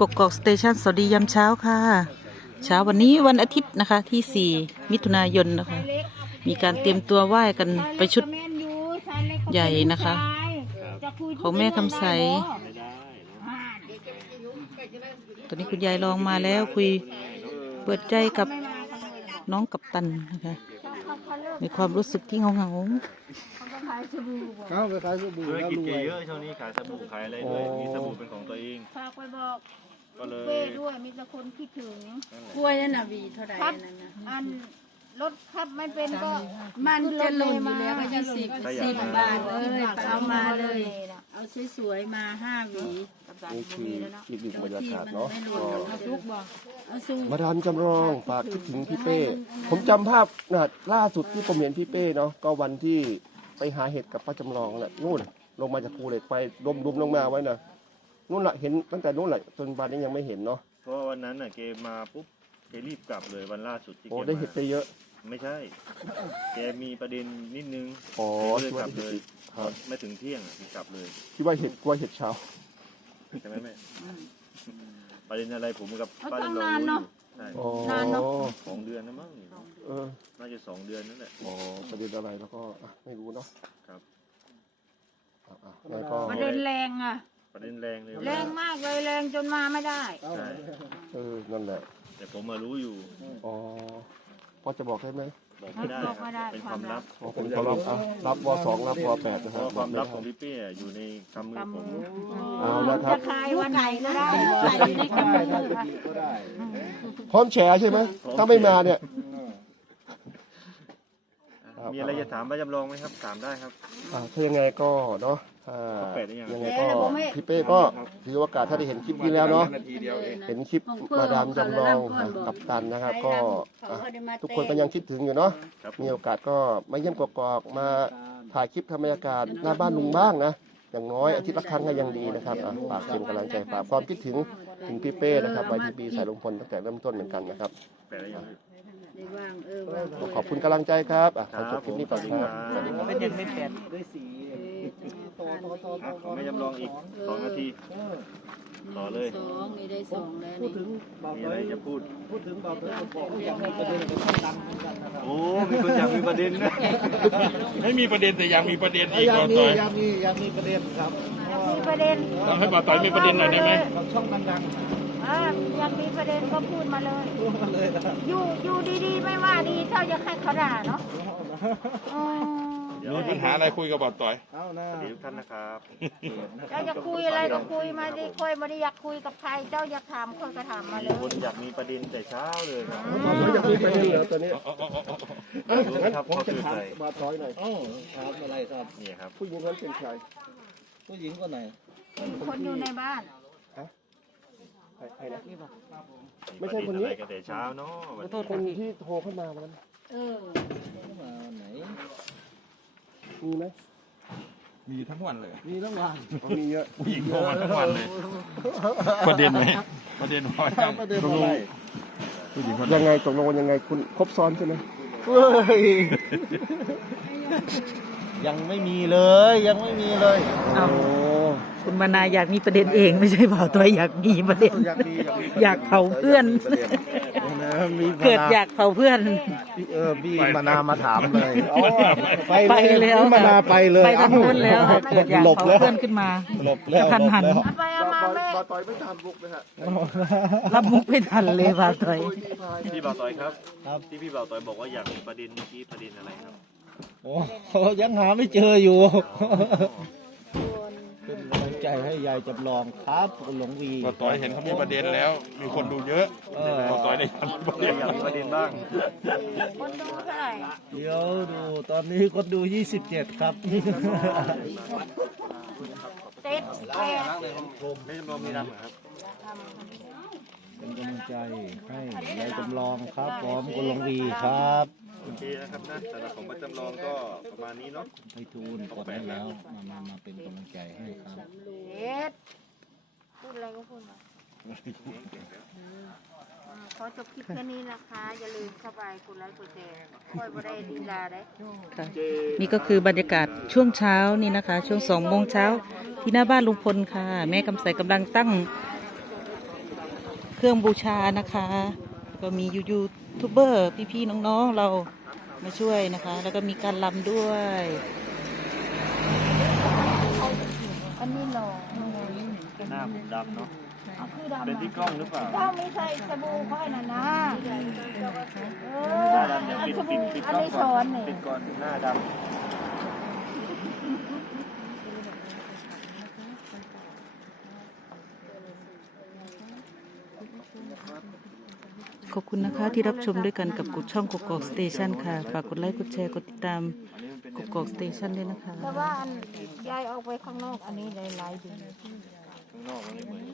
กกอกสเตชันสวัสดียามเช้าค่ะ เช้าวันนี้วันอาทิตย์นะคะที่ 4 มิถุนายนนะคะ มีการเตรียมตัวไหว้กันไปชุดใหญ่นะคะ ของแม่คำใสตอนนี้คุณยายลองมาแล้วคุยเปิดใจกับน้องกับตันนะคะมีความรู้สึกที่เงาเงาเขาไปขายสบู่ธุรแล้วกิจรแกวยเยอะช่วงนี้ขายสบู่ขายอะไรด้วยอ๋อมีสบู่เป็นของตัวเอง ฝากไปบอก ก็เลยเป้ด้วยมีแต่คนคิดถึงกล้วยนั่นน่ะวีเท่าไหร่ครับนั่นน่ะอันรถขับไม่เป็นก็มันจะหล่นอยู่แล้วก็ยี่สิบสิบบาทเลยเอามาเลย เอาสวยๆมาห้าหวีนี่คืออีกหนึ่งบรรยากาศเนาะไม่หล่ก็นเอาซุกบ่เอาซุกมาดามจำลองฝากคิดถึงพี่เป้ ผมจำภาพนะล่าสุดที่ผมเห็นพี่เป้เนาะก็วันที่ไปหาเห็ดกับป้าจำลองแหละนู่น ลงมาจากภูเหล็กไฟรวมรวมลงมาไว้นะ นู่นแหละเห็นตั้งแต่นู่นแหละจนวันนี้ยังไม่เห็นเนาะเพราะวันนั้นน่ะแกมาปุ๊บแกรีบกลับเลยวันล่าสุดที่แกโอ้มาได้เห็ดไปเยอะ ไม่ใช่ แกมีประเด็นนิดนึงอ๋อแกก็เลยที่กว่าลับเลยครับไม่ถึงเที่ยงอะแกกลับเลยที่ว่าเห็ดกว่าเห็ดเช้าใช่ไหมแม่ประเด็นอะไรผมกับเอาป้าตั้งจำลองนานรู้อเนาะยู่ใช่อ๋อนานเนอะ สองเดือนนะมั้งเออน่าจะสองเดือนนั่นแหละ อ๋อประเด็นอะไรแล้วก็อะไม่รู้เนาะครับ อะอะแล้วก็ ประเด็นแรงอะ ประเด็นแรงเลยแรงมากเลยแรงจนมาไม่ได้ ใช่เออนั่นแหละแต่ผมมารู้อยู่ อ๋อพอจะบอกได้ไหมบอกไม่ได้บอกไม่ได้ เป็นความลับอ๋อผมจะรับอะรับวสองรับวแปดนะเพครัราะบความลับของพี่เป้อะอยู่ในกำมือผมเอาละครับจะคลายวันไหนก็ได้ใส่ในกำมือค่ะพร้อมแฉใช่ไหมถ้าไม่มาเนี่ยครับมีอะไรจะถามป้าจำลองไหมครับ ถามได้ครับ อ่าถ้ายังไงก็เนาะ ถ้าเขาแปดได้ยัง ยังไงก็พี่เป้ก็ถือโอกาสถ้าได้เห็นคลิปนี้แล้วเนาะเห็นคลิปมาดามจำลองกับตันนะครับ ก็อะทุกคนก็ยังคิดถึงอยู่เนาะ ครับมีโอกาสก็มาเยี่ยมกอกๆมาถ่ายคลิปทำบรรยากาศหน้าบ้านลุงบ้างนะ อย่างน้อยอาทิตย์ละครั้งก็ยังดีนะครับอะฝากเป็นกำลังใจฝากความคิดถึงถึงพี่เป้นะครับไวทีปีสายลุงพลตั้งแต่เริ่มต้นเหมือนกันนะครับแปดได้ยังได้ว่างเออว่างขอขอบคุณกำลังใจครับอะขอจบคลิปนี้ก่อนครับสวัสดีครับ เป็นยังไม่แปด อะขอไม่จำลองอีกสองนาที ต่อเลย สองนี่ได้สองแล้วนี่มีอะไรจะพูด พูดถึงเบาเตยบอกอยากมีประเด็นกับช่องดังเหมือนกันนะครับโอ้มีคนอยากมีประเด็นนะไม่มีประเด็นแต่อยากมีประเด็นอีกอยาก่กอนมีต่อยอยากมีอยากมีประเด็นครับมีประเด็นต้องให้ป้าต่อยมีประเด็นหน่อยได้ไหมกับช่องดังอ่าอยากมีประเด็นก็พูดมาเลยๆพูดมาเลยนะอยู่อยู่ดีๆ ไม่ว่าดีเท่าจะให้เขาด่าเนาะอืมเดี๋ยว มีปัญหาอะไรคุยกับป้าต่อย เอานะสวัสดีทุกท่านนะครับเจ้าจะคุยอะไรก็คุยมาดิค่อยไม่ได้อยากคุยกับใคร เจ้าอยากถามค่อยก็ถามมาเลมีย คนอยากมีประเด็นแต่เช้าเลยครับอยากมีประเด็นเหรอตอนนี้รู้ไหมครับผมเขาจะคือถามใครมาต้อยหน่อยเอ้าถามอะไรครับ นี่ครับผู้หญิงนั้นเป็นใครผู้หญิงคนไหนคนอยู่ในบ้าน ใครใครนะมีประเด็นอะไรกันแต่เช้าเนาะวันโทษคนที่โทรเข้ามาวันนั้นเออมาวันไหน มีไหมมีทั้งวันเลย มีรางวัลอ๋อมีเยอะผู้หญิงโทรมาทั้งวันเลย ประเด็นไหมประเด็นพอยังประเด็นอะไรผู้หญิงคนยังไงตกลงกันยังไงคุณครบซ้อนใช่ไหมเฮ้ยยังไม่มีเลย ยังไม่มีเลยเอา คุณมานาอยากมีประเด็นเองไม่ใช่เปล่าตัวอยากมีประเด็น อยากมีอยากมีอยากเผาเพื่อนนะมีเกิดอยากเผาเพื่อน เออพี่มานามาถามเลยไปแล้วพี่มานาไปเลยไปทางนู้นแล้วเกิดอยากหลบเผาแล้วเพื่อนขึ้นมาหลบแล้วกระทันหันหลบแล้วเอาไปเอามาแม่มาต่อยไม่ทำบุกนะฮะรับมุกไม่ทันเลยว่าต่อยพี่บ่าวต่อยครับครับที่พี่บ่าวต่อยบอกว่าอยากมีประเด็นเมื่อกี้ประเด็นอะไรครับโอ้โหยังหาไม่เจออยู่ ใจให้ยายจำลองครับคุณหลวงวีป้าต่อยเห็นเขามีประเด็นแล้ว มีคนดูเยอะเออป้าต่อยได้ยันประเด็นอยากมีประเด็นบ้างคนดูเท่าไหร่เดี๋ยวดูตอนนี้คนดู 27 ครับเต็ดแปดไม่จำลองมีรำเหรอครับเป็นกำลังใจให้ยายจำลองครับพร้อมคุณหลวงวีครับ โอเคนะครับนะสำหรับของประจำลองก็ประมาณนี้เนาะไปทูลกดให้แล้ว มามามาเป็นกำลังใจให้ครับเต็ดพูดอะไรก็พูดมาอืมขอจบคลิปแค่นี้นะคะ อย่าลืมเข้าไปกดไลค์กดแชร์ค่อยบ่ได้ดีลาได้ค่ะนี่ก็คือบรรยากาศช่วงเช้านี่นะคะ ช่วงสองโมงเช้าที่หน้าบ้านลุงพลค่ะ แม่กำใสกำลังตั้ง เครื่องบูชานะคะ ก็มียูยูทูบเบอร์พี่ๆน้องๆเรามาช่วยนะคะ แล้วก็มีการลำด้วยอันนี้หล่อหน้าผมดำเนาะเอาคือดำเป็นที่กล้องหรือเปล่าเจ้าไม่ใส่สบู่ค่อยน่ะนะเอหอน้าดำเนี่ยอันปิดสปิบู่ดปิดอันกล้องนี้ก่สออนนนี่ปิดก่อนหน้าด ขอบคุณนะคะที่รับชมด้วยกันกับกดช่องกกอกสเตชันค่ะ ฝากกดไลค์กดแชร์กดติดตามกกอกสเตชันด้วยนะคะ แต่ว่าอันยายออกไปข้างนอกอันนี้หลายๆดี ข้างนอกมันไม่เหมือน